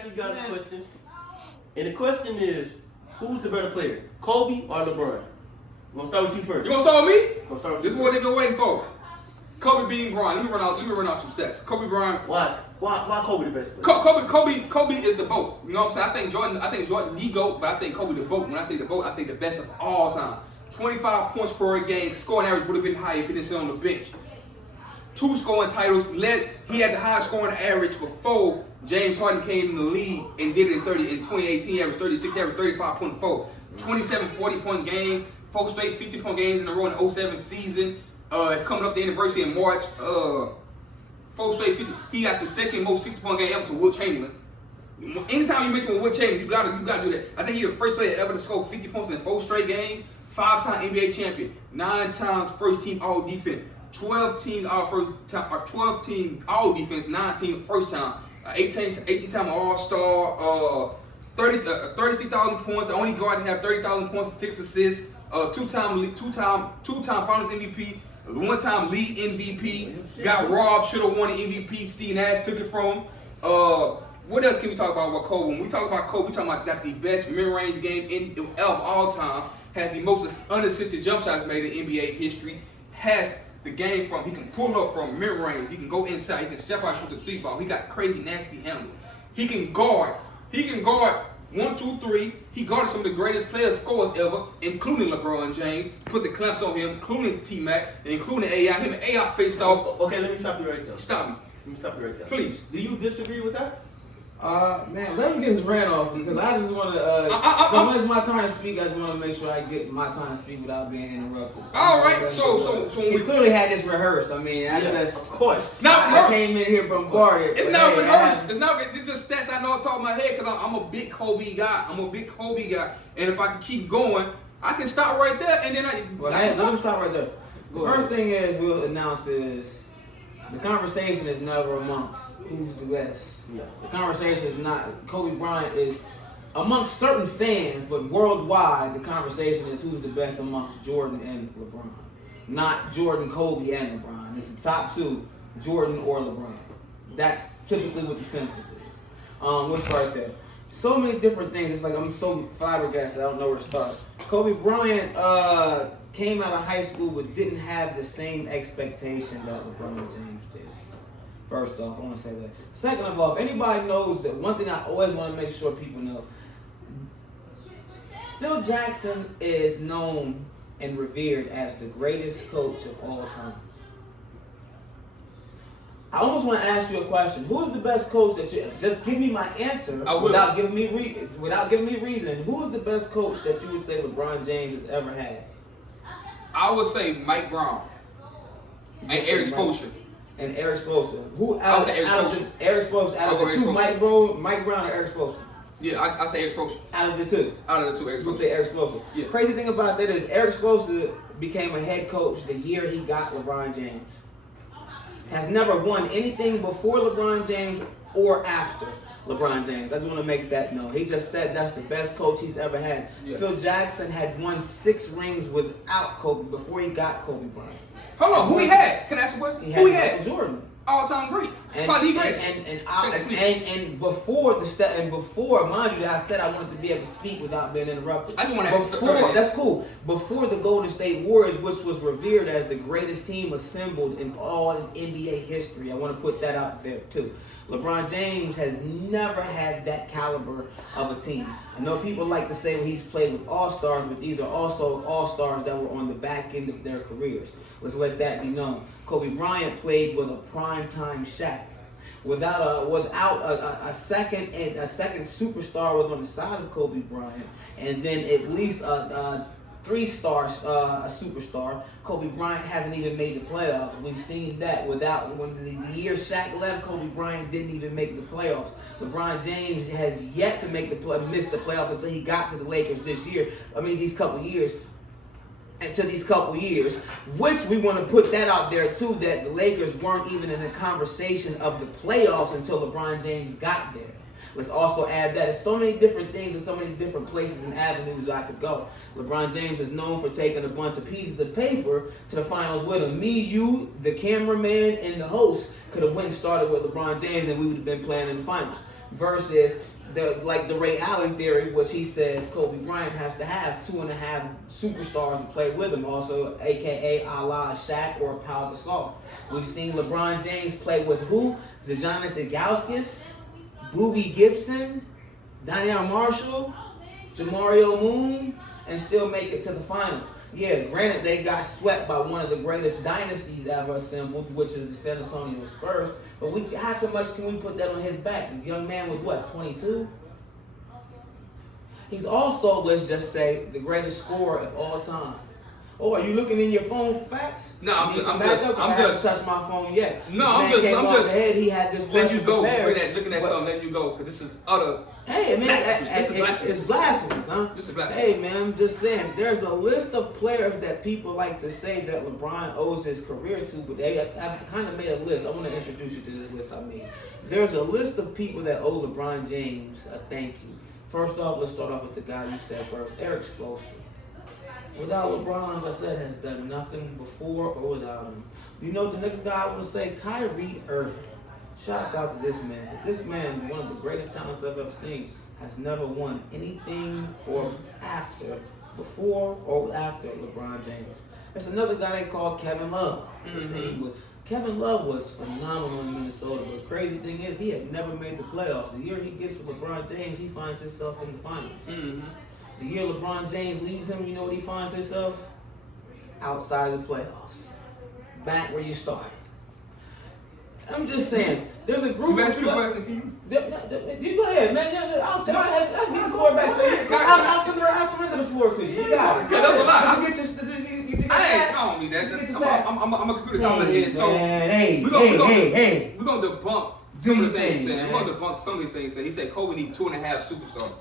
ask these guys a question. And the question is, who's the better player, Kobe or LeBron? I'm gonna start with you first. You gonna start with me? I'm gonna start with This you is what they've been waiting for. Kobe beating Bryant. Let me run off some stats. Kobe Bryant. Why Kobe the best player? Kobe is the GOAT. You know what I'm saying? I think Jordan the GOAT, but I think Kobe the GOAT. When I say the GOAT, I say the best of all time. 25 points per game. Scoring average would have been higher if he didn't sit on the bench. 2 scoring titles. He had the highest scoring average before James Harden came in the league and did it in 2018. Average 36, average 35.4. 27 40-point games. 4 straight 50-point games in a row in the 07 season. It's coming up the anniversary in March. 4 straight 50. He got the second most 60-point game ever to Wilt Chamberlain. Anytime you mention Wilt Chamberlain, you gotta do that. I think he's the first player ever to score 50 points in 4 straight games. 5-time NBA champion. 9 times first team all defense. 12 team all defense. 9 team first time. 18 time All Star. 33,000 points. The only guard to have 30,000 points and 6 assists. 2-time Finals MVP. 1-time league MVP. Got robbed. Should have won the MVP. Steve Nash took it from him. What else can we talk about Kobe? When we talk about Kobe, we talking about got the best mid-range game of all time. Has the most unassisted jump shots made in NBA history. Has the game from he can pull up from mid-range. He can go inside. He can step out, shoot the 3-ball. He got crazy nasty handle. He can guard. 1, 2, 3. He guarded some of the greatest scorers ever, including LeBron James. Put the clamps on him, including T-Mac, and including AI. Him and AI faced off. Okay, let me stop you right there. Stop me. Let me stop you right there. Please. Do you disagree with that? Man, let me get his rant off because I just want to. When it's my turn to speak, I just want to make sure I get my time to speak without being interrupted. So All right, so he's clearly had this rehearsed. I mean, of course. It's not rehearsed. I came in here bombarded. It's not rehearsed. It's just stats I know off the top of my head because I'm a big Kobe guy. And if I can keep going, I can stop right there and then let him stop right there. The first thing we'll announce is the conversation is never amongst who's the best. Yeah. The conversation is not Kobe Bryant is amongst certain fans, but worldwide the conversation is who's the best amongst Jordan and LeBron. Not Jordan, Kobe, and LeBron. It's the top 2, Jordan or LeBron. That's typically what the census is. We'll start there. So many different things. It's like I'm so flabbergasted. I don't know where to start. Kobe Bryant came out of high school but didn't have the same expectation that LeBron James did. First off, I want to say that. Second of all, if anybody knows that one thing I always want to make sure people know, Phil Jackson is known and revered as the greatest coach of all time. I almost want to ask you a question. Who is the best coach that you just give me my answer without giving me reason? Who is the best coach that you would say LeBron James has ever had? I would say Mike Brown and Eric Spoelstra. And Eric Spoelstra. Eric Spoelstra out of the 2, Mike Brown or Eric Spoelstra? Yeah, I say Eric Spoelstra. Out of the 2? Out of the 2, Eric Spoelstra. We'll say Eric Spoelstra. Yeah. Crazy thing about that is Eric Spoelstra became a head coach the year he got LeBron James. Has never won anything before LeBron James or after LeBron James. I just want to make that known. He just said that's the best coach he's ever had. Yeah. Phil Jackson had won 6 rings without Kobe before he got Kobe Bryant. Hold on, who he had? Can I ask a question? Who he had? Jordan. All-time great. Probably great. And before, mind you, I said I wanted to be able to speak without being interrupted. I just want to that's cool. Before the Golden State Warriors, which was revered as the greatest team assembled in all NBA history, I want to put that out there too. LeBron James has never had that caliber of a team. I know people like to say he's played with all-stars, but these are also all-stars that were on the back end of their careers. Let's let that be known. Kobe Bryant played with a prime-time Shaq. Without a second superstar was on the side of Kobe Bryant, and then at least a 3-star superstar. Kobe Bryant hasn't even made the playoffs. We've seen that. When the year Shaq left, Kobe Bryant didn't even make the playoffs. LeBron James has yet to miss the playoffs until he got to the Lakers this year. These couple years. Which we want to put that out there too, that the Lakers weren't even in the conversation of the playoffs until LeBron James got there. Let's also add that there's so many different things and so many different places and avenues I could go. LeBron James is known for taking a bunch of pieces of paper to the finals with him. Me, you, the cameraman, and the host could have started with LeBron James and we would have been playing in the finals. versus the Ray Allen theory, which he says Kobe Bryant has to have 2.5 superstars to play with him, also aka a la Shaq or Pau Gasol. We've seen LeBron James play with who? Zajanis Ilgauskas, Boobie Gibson, Donnell Marshall, Jamario Moon, and still make it to the finals. Yeah, granted they got swept by one of the greatest dynasties ever assembled, which is the San Antonio Spurs. But how much can we put that on his back? The young man was what, 22? He's also, let's just say, the greatest scorer of all time. Oh, are you looking in your phone for facts? No, I'm just touched my phone yet. No, I'm just he had this letting you go. Prepared, Looking at something, letting you go, because this is utter. Hey, man, it's blasphemous, huh? This is blasphemous. Hey, man, I'm just saying, there's a list of players that people like to say that LeBron owes his career to, but I've kind of made a list. I want to introduce you to this list I made. There's a list of people that owe LeBron James a thank you. First off, let's start off with the guy you said first, Eric Spoelstra. Without LeBron, like I said, has done nothing before or without him. You know, the next guy I want to say, Kyrie Irving. Shouts out to this man. This man, one of the greatest talents I've ever seen, has never won anything before or after LeBron James. There's another guy they call Kevin Love. Kevin Love was phenomenal in Minnesota, but the crazy thing is he had never made the playoffs. The year he gets with LeBron James, he finds himself in the finals. The year LeBron James leaves him, you know what he finds himself? Outside of the playoffs. Back where you started. I'm just saying, there's a group You of asked me the question, can you go ahead, man. I'll give the floor back to you. I'll surrender the floor to you. You got it. Yeah, that was a lot. I don't need that. I'm a computer talking ahead, so hey, we're gonna debunk some of the things. We're gonna debunk some of these things. He said Kobe needs 2.5 superstars.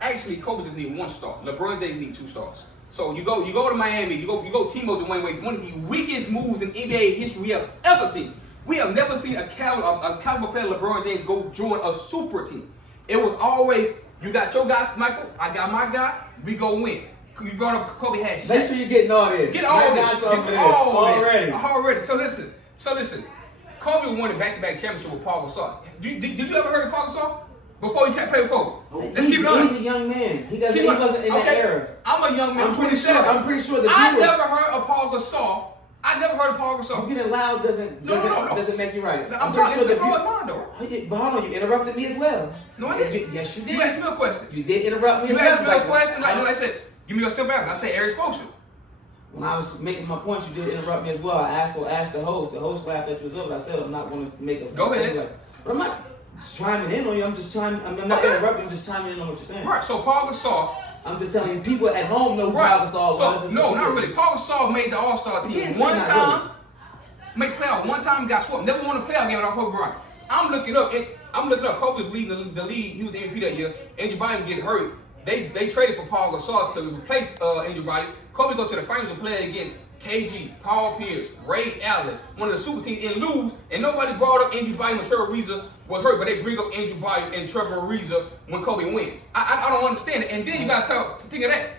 Actually, Kobe just needs 1 star. LeBron James needs 2 stars. So you go to Miami, you go team up Dwayne Wade, one of the weakest moves in NBA history we have ever seen. We have never seen a caliber player LeBron James go join a super team. It was always, you got your guys, Michael, I got my guy, we go win. You brought up Kobe had Shaq. Make sure you're getting all this. Get all this. Already. So listen. Kobe won a back-to-back championship with Paul Gasol. Did you ever heard of Paul Gasol? Before he played with Kobe? Let's keep it honest. He's a young man. He wasn't in that era. I'm a young man, I'm 27. I'm pretty sure I never heard of Paul Gasol. You getting loud doesn't make you right. I'm talking to the floor mine, though. But hold on, you interrupted me as well. No, I didn't. Yes, you did. You asked me a question. You did interrupt me as well. You asked me a question, like I said, give me your simple answer. I said Eric Spoelstra. When I was making my points, you did interrupt me as well. I asked the host. The host laughed at you as well, but I said I'm not going to make a... Go ahead. But I'm not chiming in on you. I'm not interrupting. I'm just chiming in on what you're saying. Right, so Paul Gasol... I'm just telling you, people at home know who Paul Gasol was. So, no, not really. Paul Gasol made the All-Star team one time. Made playoff one time, got swept. Never won a playoff game without Kobe Bryant. I'm looking up. Kobe was leading the league. He was the MVP that year. Andrew Bynum get hurt. They traded for Paul Gasol to replace Andrew Bynum. Kobe go to the finals and play against KG, Paul Pierce, Ray Allen, one of the super teams, and lose. And nobody brought up Andrew Bynum and Trevor Ariza was hurt, but they bring up Andrew Bynum and Trevor Ariza when Kobe win. I don't understand it. And then you got to think of that.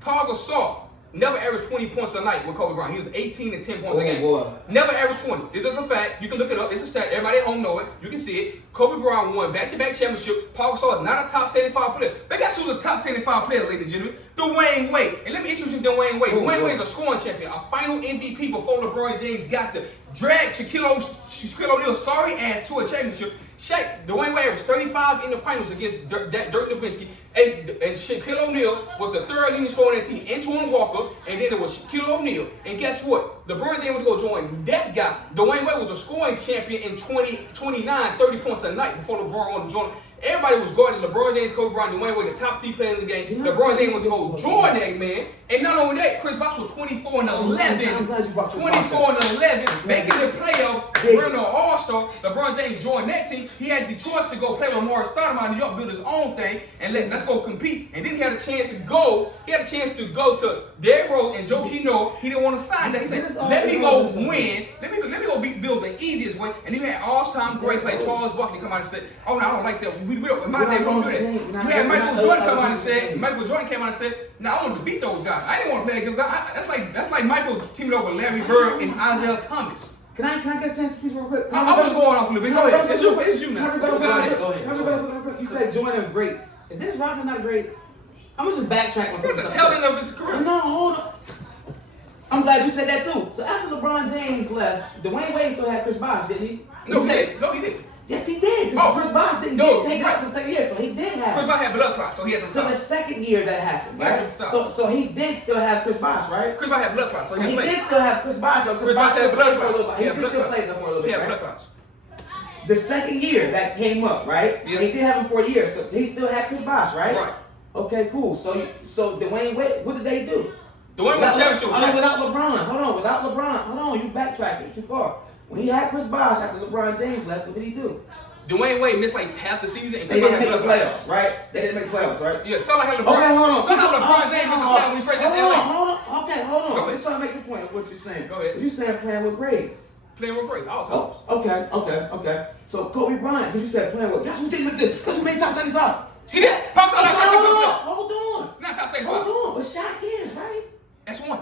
Paul Gasol never averaged 20 points a night with Kobe Bryant. He was 18 and 10 points a game. Boy. Never averaged 20. This is a fact. You can look it up. It's a stat. Everybody at home know it. You can see it. Kobe Bryant won back-to-back championship. Paul Gasol is not a top 75 player. But guess who's a top 75 player, ladies and gentlemen? Dwayne Wade. And let me introduce you to Dwayne Wade. Dwayne Wade is a scoring champion, a final MVP before LeBron James got to drag Shaquille O'Neal's sorry ass to a championship. Dwayne Wade was 35 in the finals against Dirk Nowitzki, and Shaquille O'Neal was the third leading scorer on that team. Antoine Walker, and then it was Shaquille O'Neal. And guess what? LeBron James would go join that guy. Dwayne Wade was a scoring champion in 29, 30 points a night before LeBron wanted to join. Everybody was guarding LeBron James, Kobe Bryant, Dwayne Wade, the top 3 players in the game. LeBron James went to go join that man. And not only that, Chris Bosh was 24 and 11. 24 and 11, making the playoffs, winning an All-Star. LeBron James joined that team. He had the choice to go play with Morris Stoudemire in New York, build his own thing, and let's go compete. And then he had a chance to go. He had a chance to go to Derrick Rose and Joe Kino. He didn't want to sign that. He said, "Let me go win. Let me go build the easiest way." And he had all-time greats like Charles Barkley come out and say, "Oh no, I don't like that. We don't. In my day, we don't do that." You had Michael Jordan come out and said, "No, I wanted to beat those guys. I didn't want to play against them." That's like Michael teaming up with Larry Bird and Isaiah Thomas. Can I get a chance to speak real quick? I'm just going off a little bit. Go ahead. It's you now. Go ahead. You said Jordan greats. Is this Robin not great? I'm gonna just backtrack on something. That's the telling of his career. No, hold on. I'm glad you said that too. So after LeBron James left, Dwayne Wade still had Chris Bosh, didn't he? No, he didn't. Yes, he did. Because Chris Bosh didn't get taken out the second year, so he did have. Chris Bosh had blood clots, so he had to So stop. the second year that happened, right? Yeah, So he did still have Chris Bosh, right? Chris Bosh had blood clots, so So he he had to did play. still have Chris Bosh, though. Chris Bosh had blood for a little clots. while. He did still play them for a little He bit, had blood right? clots. The second year that came up, right? Yes. He did have him for a year, so he still had Chris Bosh, right? Right. Okay, cool. So Dwayne Wade, what did they do? Dwayne won championship. Without LeBron. Hold on, without LeBron. Hold on, you backtracking too far. When he had Chris Bosh after LeBron James left, what did he do? Dwayne Wade missed like half the season. And They didn't make the blood playoffs, clots. right? They didn't make the playoffs, right? Yeah, sound like LeBron. Okay, hold on. Sound like LeBron James was the when he first got to LA. Hold on. Okay, hold on. Go ahead. Let's try to make the point of what you're saying. Go ahead. You're saying playing with grades. Playing real great, all times. Oh, okay. So Kobe Bryant, because you said playing with, guess who did with this? Guess who made top 75? He did. Pop top 75. Hold on. Not top 75. Hold on. But Shaq is, right? That's one.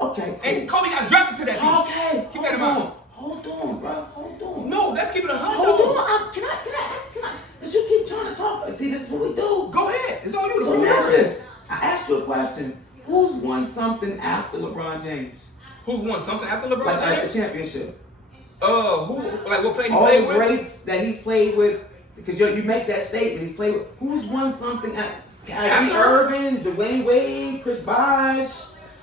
Okay, cool. And Kobe got drafted to that team. Okay, Keep that in mind. Hold on, bro. Hold on. No, let's keep it 100. Hold on. Can I ask? Because you keep trying to talk. See, this is what we do. Go ahead. It's on you. So answer this. I asked you a question. Who's won something after LeBron James? Who won something after LeBron Like a James? championship. Who? Like what play he All played the with? greats that he's played with, because you make that statement, he's played with. Who's won something at Kyrie After? Irving, Dwayne Wade, Chris Bosh,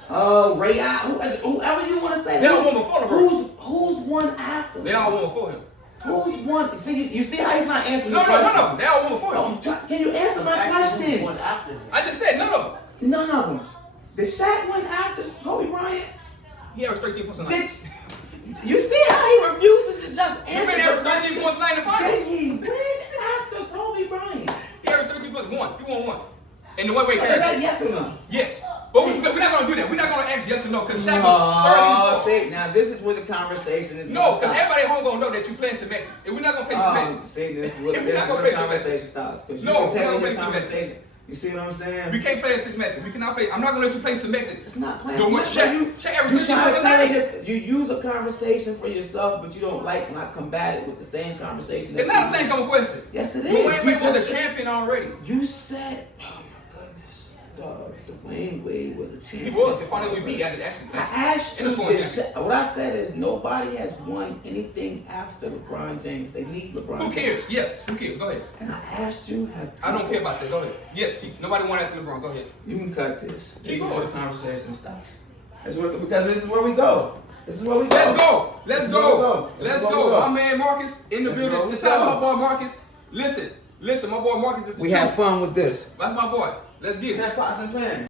Ray Allen, whoever you want to say. They all won before LeBron. Who's won after? They all won before him. Who's won? See, you see how he's not answering No. the question? They all won before him. Can you answer my question? One after him. I just said none of them. None of them. Did Shaq win after Kobe Bryant? He averaged 13 points a night. You see how he refuses to just You answer made the average question? 13 points a night in the finals. Did he win after Kobe Bryant? He averaged 13 points. One. He won one. And the way we Is that yes or no? Yes. But we're not going to do that. We're not going to ask yes or no because Shaq No, was 30 see, now this is where the conversation is. No, because everybody at home going to know that you playing semantics. And we're not going to play semantics. See, this is where, We're this not is gonna where the play conversation stops. Because No, you we're can tell not in the gonna play conversation. You see what I'm saying? We can't play semantics. We cannot play. I'm not going to let you play semantics. It's not playing. No, what semantics. Shaq You averaged 13 try points to a tell night. that you use a conversation for yourself, but you don't like when I combat it with the same conversation. It's not the same kind of question. Yes, it is. Dwayne Wade You was just a champion already. You said, oh my goodness, Dwayne Wade was a He champion. was. He finally MVP. I asked In the you scoring this. What I said is nobody has won anything after LeBron James. They need LeBron. Who cares? Yes. Who cares? Go ahead. And I asked you, I don't care about that. Go ahead. Yes. Nobody won after LeBron. Go ahead. You can cut this. This Keep is going. where the conversation stops. Because this is where we go. This is where we go. Let's go. Let's This is where we go. This Let's is where we go. My man Marcus in the This is where building. we Shout out to go. my boy Marcus. Listen. My boy Marcus is the We truth. had fun with this. That's my boy. Let's get it. Pots and pans.